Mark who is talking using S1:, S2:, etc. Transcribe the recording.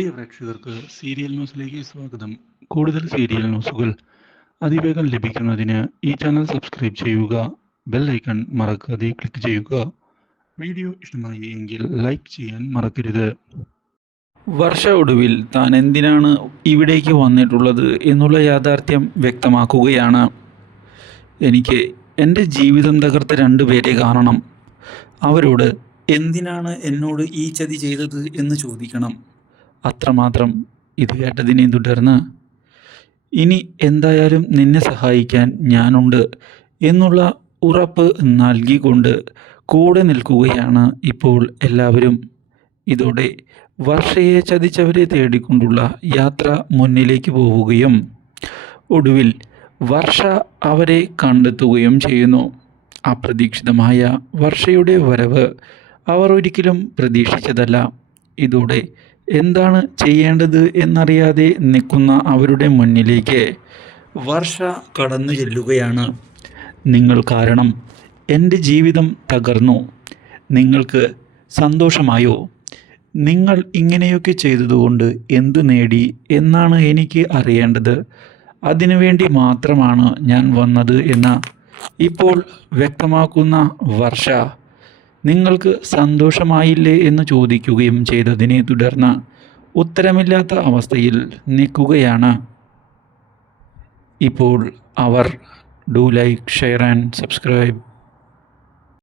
S1: പ്രിയ പ്രേക്ഷകർക്ക് സീരിയൽ ന്യൂസിലേക്ക് സ്വാഗതം. കൂടുതൽ സീരിയൽ ന്യൂസുകൾ അതിവേഗം ലഭിക്കുന്നതിന് ഈ ചാനൽ സബ്സ്ക്രൈബ് ചെയ്യുക ബെൽ ഐക്കൺ മറക്കാതെ ക്ലിക്ക് ചെയ്യുക. വീഡിയോ ഇഷ്ടമായി എങ്കിൽ ലൈക്ക് ചെയ്യാൻ മറക്കരുത്.
S2: വർഷ ഒടുവിൽ താൻ എന്തിനാണ് ഇവിടേക്ക് വന്നിട്ടുള്ളത് എന്നുള്ള യാഥാർത്ഥ്യം വ്യക്തമാക്കുകയാണ്. എനിക്ക് എന്റെ ജീവിതം തകർത്ത രണ്ടുപേരെ കാണണം. അവരോട് എന്തിനാണ് എന്നോട് ഈ ചതി ചെയ്തത് എന്ന് ചോദിക്കണം. അത്രമാത്രം ഇത് കേട്ടതിനെ തുടർന്ന് ഇനി എന്തായാലും നിന്നെ സഹായിക്കാൻ ഞാനുണ്ട് എന്നുള്ള ഉറപ്പ് നൽകിക്കൊണ്ട് കൂടെ നിൽക്കുകയാണ് ഇപ്പോൾ എല്ലാവരും. ഇതോടെ വർഷയെ ചതിച്ചവരെ തേടിക്കൊണ്ടുള്ള യാത്ര മുന്നിലേക്ക് പോവുകയും ഒടുവിൽ വർഷ അവരെ കണ്ടെത്തുകയും ചെയ്യുന്നു. അപ്രതീക്ഷിതമായ വർഷയുടെ വരവ് അവർ ഒരിക്കലും പ്രതീക്ഷിച്ചതല്ല. ഇതോടെ എന്താണ് ചെയ്യേണ്ടത് എന്നറിയാതെ നിൽക്കുന്ന അവരുടെ മുന്നിലേക്ക് വർഷ കടന്നു ചെല്ലുകയാണ്. നിങ്ങൾ കാരണം എന്റെ ജീവിതം തകർന്നു. നിങ്ങൾക്ക് സന്തോഷമായോ? നിങ്ങൾ ഇങ്ങനെയൊക്കെ ചെയ്തതുകൊണ്ട് എന്ത് നേടി എന്നാണ് എനിക്ക് അറിയേണ്ടത്. അതിനുവേണ്ടി മാത്രമാണ് ഞാൻ വന്നത് എന്ന് ഇപ്പോൾ വ്യക്തമാക്കുന്ന വർഷ നിങ്ങൾക്ക് സന്തോഷമായില്ലേ എന്ന് ചോദിക്കുകയും ചെയ്തതിനെ തുടർന്ന് ഉത്തരമില്ലാത്ത അവസ്ഥയിൽ നിൽക്കുകയാണ്. ഇപ്പോൾ അവർ do like share and subscribe